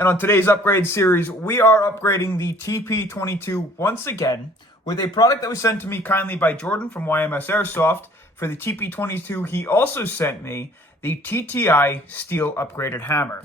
And on today's upgrade series, we are upgrading the TP22 once again with a product that was sent to me kindly by Jordan from YMS Airsoft. For the TP22, he also sent me the TTI steel upgraded hammer.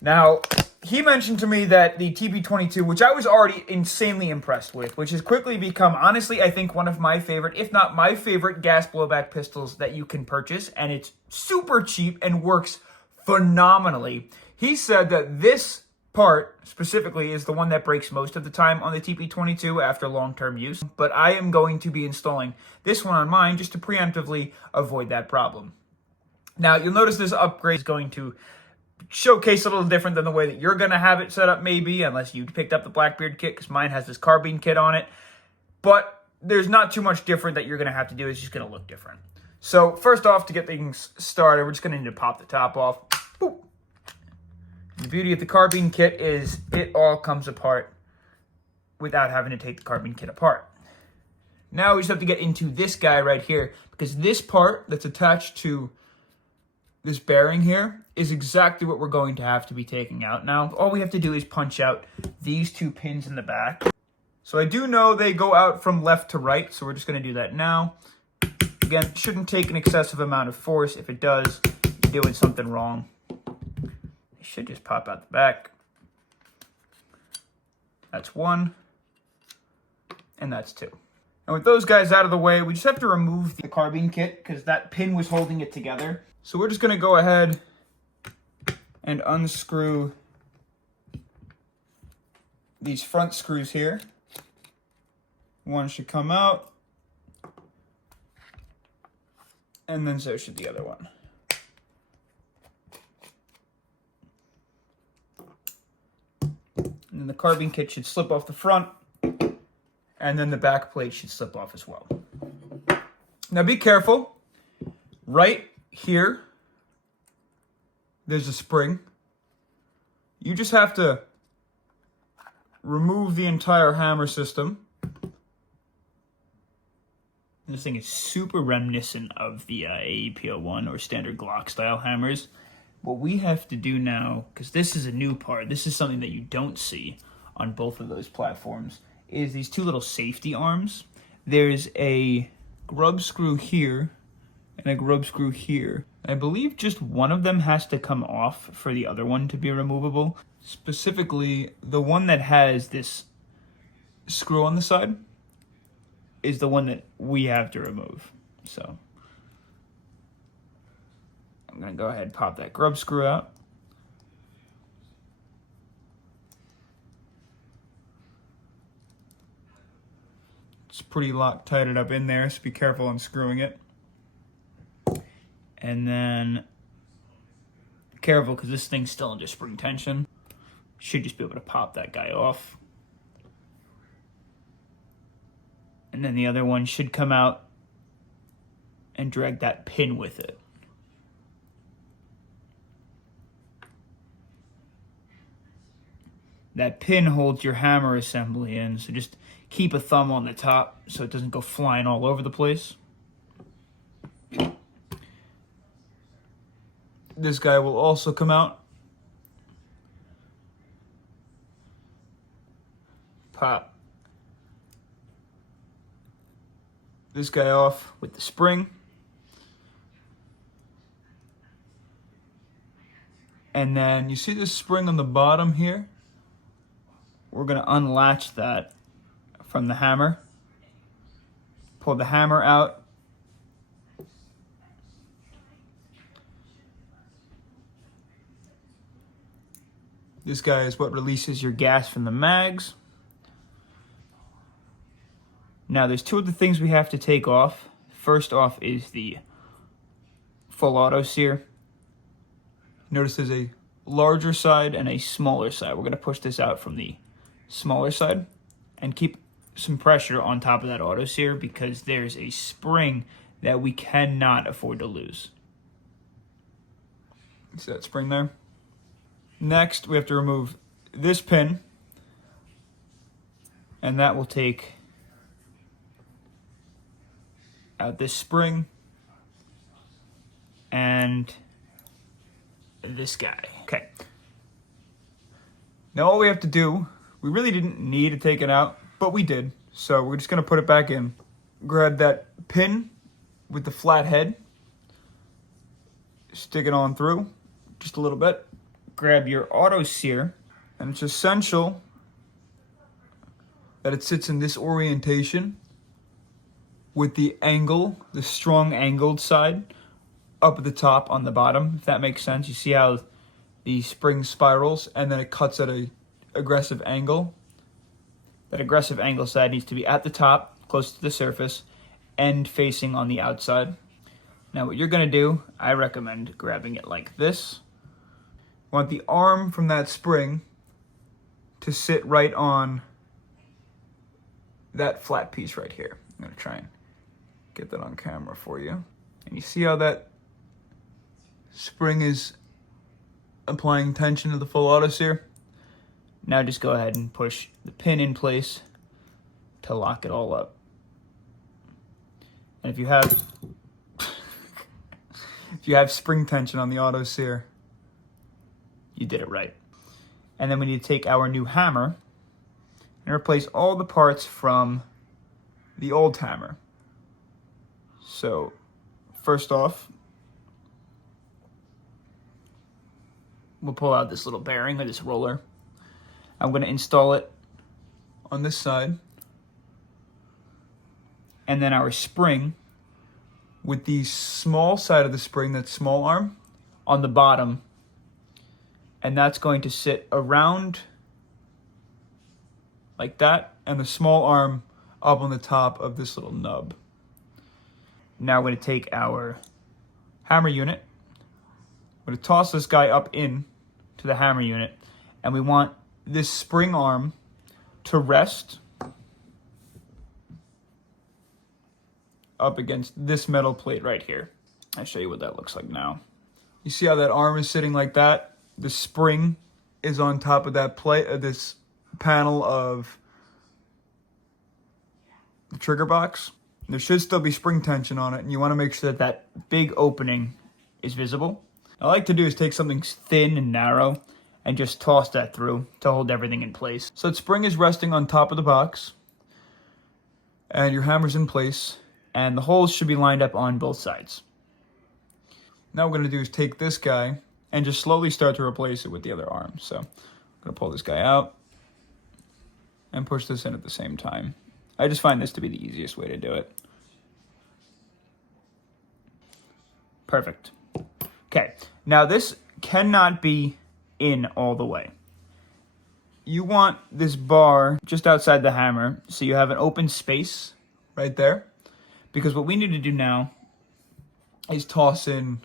Now, he mentioned to me that the TP22, which I was already insanely impressed with, which has quickly become, honestly, I think one of my favorite, if not my favorite, gas blowback pistols that you can purchase, and it's super cheap and works phenomenally. He said that this part specifically is the one that breaks most of the time on the TP22 after long-term use, but I am going to be installing this one on mine just to preemptively avoid that problem. Now, you'll notice this upgrade is going to showcase a little different than the way that you're going to have it set up, maybe, unless you picked up the Blackbeard kit, because mine has this carbine kit on it. But there's not too much different that you're going to have to do. It's just going to look different. So first off, to get things started, we're just going to need to pop the top off. Boop. The beauty of the carbine kit is it all comes apart without having to take the carbine kit apart. Now we just have to get into this guy right here, because this part that's attached to this bearing here is exactly what we're going to have to be taking out. Now, all we have to do is punch out these two pins in the back. So I do know they go out from left to right, so we're just going to do that now. Again, shouldn't take an excessive amount of force. If it does, you're doing something wrong. It should just pop out the back. That's one. And that's two. And with those guys out of the way, we just have to remove the carbine kit because that pin was holding it together. So we're just going to go ahead and unscrew these front screws here. One should come out. And then so should the other one. And then the carbine kit should slip off the front. And then the back plate should slip off as well. Now be careful. Right here, there's a spring. You just have to remove the entire hammer system. This thing is super reminiscent of the AEP01 or standard Glock style hammers. What we have to do now, because this is a new part, this is something that you don't see on both of those platforms, is these two little safety arms. There's a grub screw here and a grub screw here. I believe just one of them has to come off for the other one to be removable. Specifically, the one that has this screw on the side is the one that we have to remove. So I'm gonna go ahead and pop that grub screw out. It's pretty Loctited up in there, so be careful unscrewing it. And then, careful, because this thing's still under spring tension. Should just be able to pop that guy off. And then the other one should come out and drag that pin with it. That pin holds your hammer assembly in, so just keep a thumb on the top so it doesn't go flying all over the place. This guy will also come out. Pop this guy off with the spring. And then you see this spring on the bottom here? We're going to unlatch that from the hammer. Pull the hammer out. This guy is what releases your gas from the mags. Now there's two of the things we have to take off. First off is the full auto sear. Notice there's a larger side and a smaller side. We're going to push this out from the smaller side and keep some pressure on top of that auto sear because there's a spring that we cannot afford to lose. See that spring there? Next, we have to remove this pin, and that will take out this spring and this guy. Okay. Now all we have to do, we really didn't need to take it out, but we did. So we're just going to put it back in. Grab that pin with the flat head. Stick it on through just a little bit. Grab your auto sear, and it's essential that it sits in this orientation with the angle, the strong angled side, up at the top on the bottom, if that makes sense. You see how the spring spirals and then it cuts at a aggressive angle. That aggressive angle side needs to be at the top, close to the surface, and facing on the outside. Now what you're going to do, I recommend grabbing it like this. You want the arm from that spring to sit right on that flat piece right here. I'm going to try and get that on camera for you. And you see how that spring is applying tension to the full auto sear? Now just go ahead and push the pin in place to lock it all up. And if you have spring tension on the auto sear, you did it right. And then we need to take our new hammer and replace all the parts from the old hammer. So first off, we'll pull out this little bearing or this roller. I'm going to install it on this side. And then our spring with the small side of the spring, that small arm, on the bottom. And that's going to sit around like that, and the small arm up on the top of this little nub. Now we're going to take our hammer unit. We're going to toss this guy up in to the hammer unit, and we want this spring arm to rest up against this metal plate right here. I'll show you what that looks like now. You see how that arm is sitting like that? The spring is on top of that plate, this panel of the trigger box. There should still be spring tension on it, and you want to make sure that that big opening is visible. What I like to do is take something thin and narrow and just toss that through to hold everything in place. So the spring is resting on top of the box, and your hammer's in place, and the holes should be lined up on both sides. Now what we're going to do is take this guy and just slowly start to replace it with the other arm. So I'm going to pull this guy out and push this in at the same time. I just find this to be the easiest way to do it. Perfect. Okay, now this cannot be in all the way. You want this bar just outside the hammer so you have an open space right there. Because what we need to do now is toss in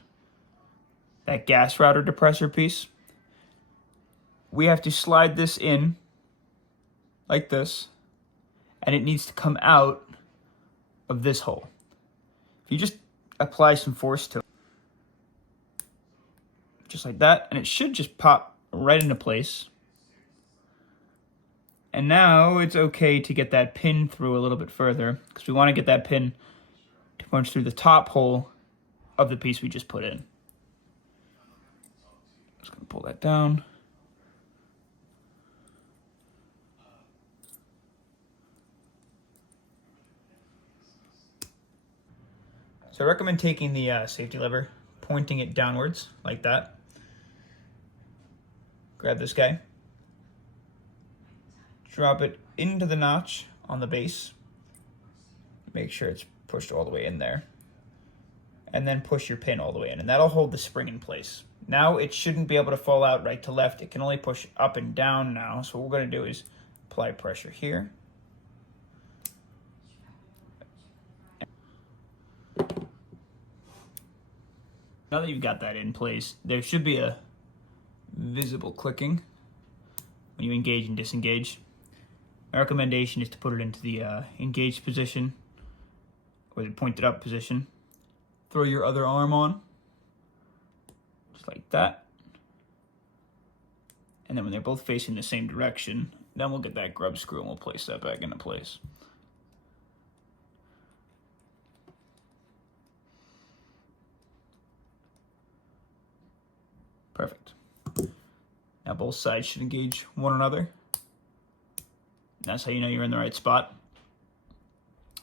that gas router depressor piece. We have to slide this in like this, and it needs to come out of this hole. If you just apply some force to it, just like that, and it should just pop right into place. And now it's okay to get that pin through a little bit further, because we want to get that pin to punch through the top hole of the piece we just put in. Just going to pull that down. So I recommend taking the safety lever, pointing it downwards like that. Grab this guy. Drop it into the notch on the base. Make sure it's pushed all the way in there. And then push your pin all the way in, and that'll hold the spring in place. Now it shouldn't be able to fall out right to left. It can only push up and down now. So what we're going to do is apply pressure here. Now that you've got that in place, there should be a visible clicking when you engage and disengage. My recommendation is to put it into the engaged position or the pointed up position. Throw your other arm on, just like that. And then when they're both facing the same direction, then we'll get that grub screw and we'll place that back into place. Perfect. Now both sides should engage one another. That's how you know you're in the right spot.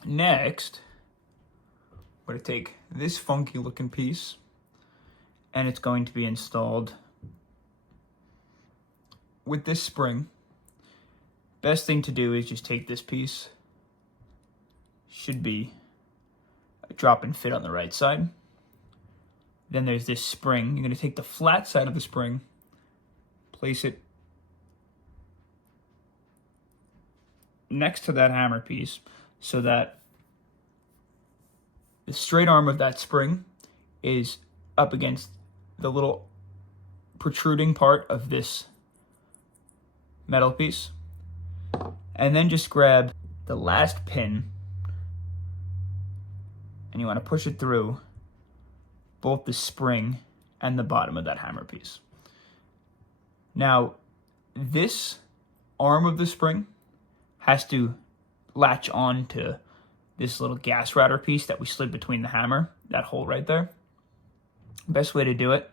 Next, we're going to take this funky looking piece, and it's going to be installed with this spring. Best thing to do is just take this piece. Should be a drop and fit on the right side. Then there's this spring. You're going to take the flat side of the spring, place it next to that hammer piece so that the straight arm of that spring is up against the little protruding part of this metal piece. And then just grab the last pin and you want to push it through both the spring and the bottom of that hammer piece. Now, this arm of the spring has to latch on to this little gas router piece that we slid between the hammer, that hole right there. Best way to do it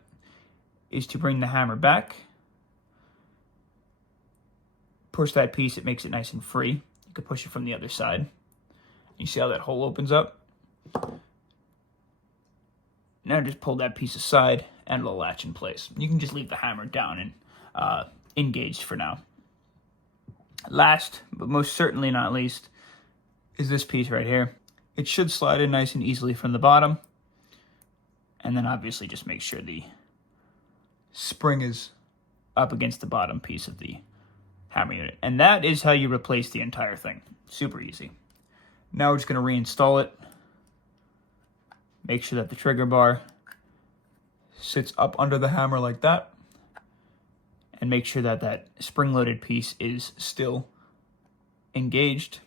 is to bring the hammer back, push that piece, it makes it nice and free. You could push it from the other side. You see how that hole opens up? Now just pull that piece aside and it'll latch in place. You can just leave the hammer down and engaged for now. Last, but most certainly not least, is this piece right here. It should slide in nice and easily from the bottom. And then obviously just make sure the spring is up against the bottom piece of the hammer unit. And that is how you replace the entire thing. Super easy. Now we're just going to reinstall it. Make sure that the trigger bar sits up under the hammer like that. And make sure that that spring-loaded piece is still engaged.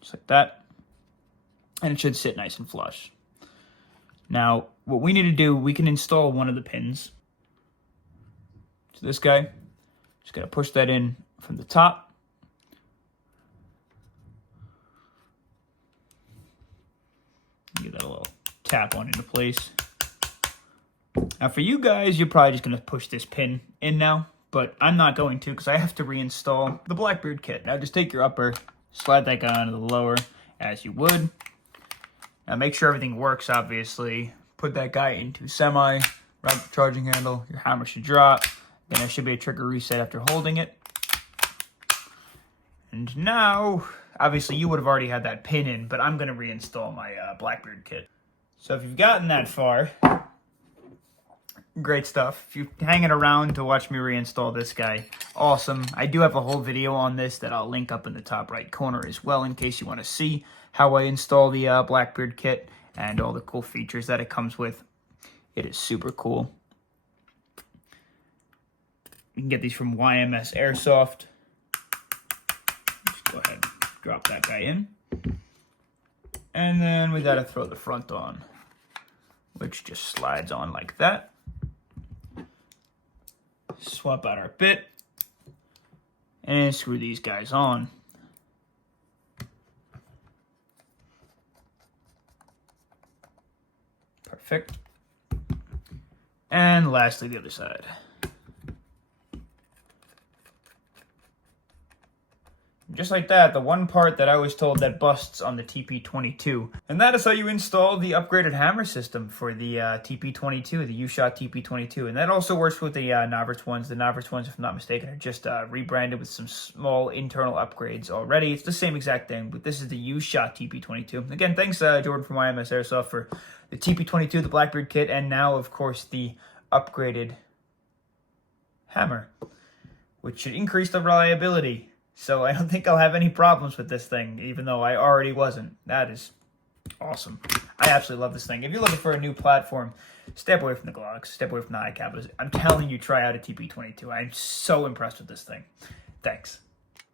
Just like that. And it should sit nice and flush. Now, what we need to do, we can install one of the pins. So this guy, just gotta push that in from the top. Give that a little tap on into place. Now for you guys, you're probably just gonna push this pin in now, but I'm not going to because I have to reinstall the Blackbeard kit. Now just take your upper, slide that guy onto the lower as you would. Now make sure everything works, obviously. Put that guy into semi, wrap the charging handle, your hammer should drop. Then there should be a trigger reset after holding it. And now, obviously you would have already had that pin in, but I'm gonna reinstall my Blackbeard kit. So if you've gotten that far, great stuff. If you're hanging around to watch me reinstall this guy, awesome. I do have a whole video on this that I'll link up in the top right corner as well in case you want to see how I install the Blackbeard kit and all the cool features that it comes with. It is super cool. You can get these from YMS Airsoft. Just go ahead, drop that guy in. And then we gotta throw the front on, which just slides on like that. Swap out our bit and screw these guys on. Perfect. And lastly, the other side. Just like that, the one part that I was told that busts on the TP22. And that is how you install the upgraded hammer system for the TP22, the U-Shot TP22. And that also works with the Novice ones. The Novice ones, if I'm not mistaken, are just rebranded with some small internal upgrades already. It's the same exact thing, but this is the U-Shot TP22. Again, thanks Jordan from YMS Airsoft for the TP22, the Blackbeard kit, and now, of course, the upgraded hammer, which should increase the reliability. So I don't think I'll have any problems with this thing, even though I already wasn't. That is awesome. I absolutely love this thing. If you're looking for a new platform, step away from the Glocks, step away from the iCap. I'm telling you, try out a TP22. I'm so impressed with this thing. Thanks.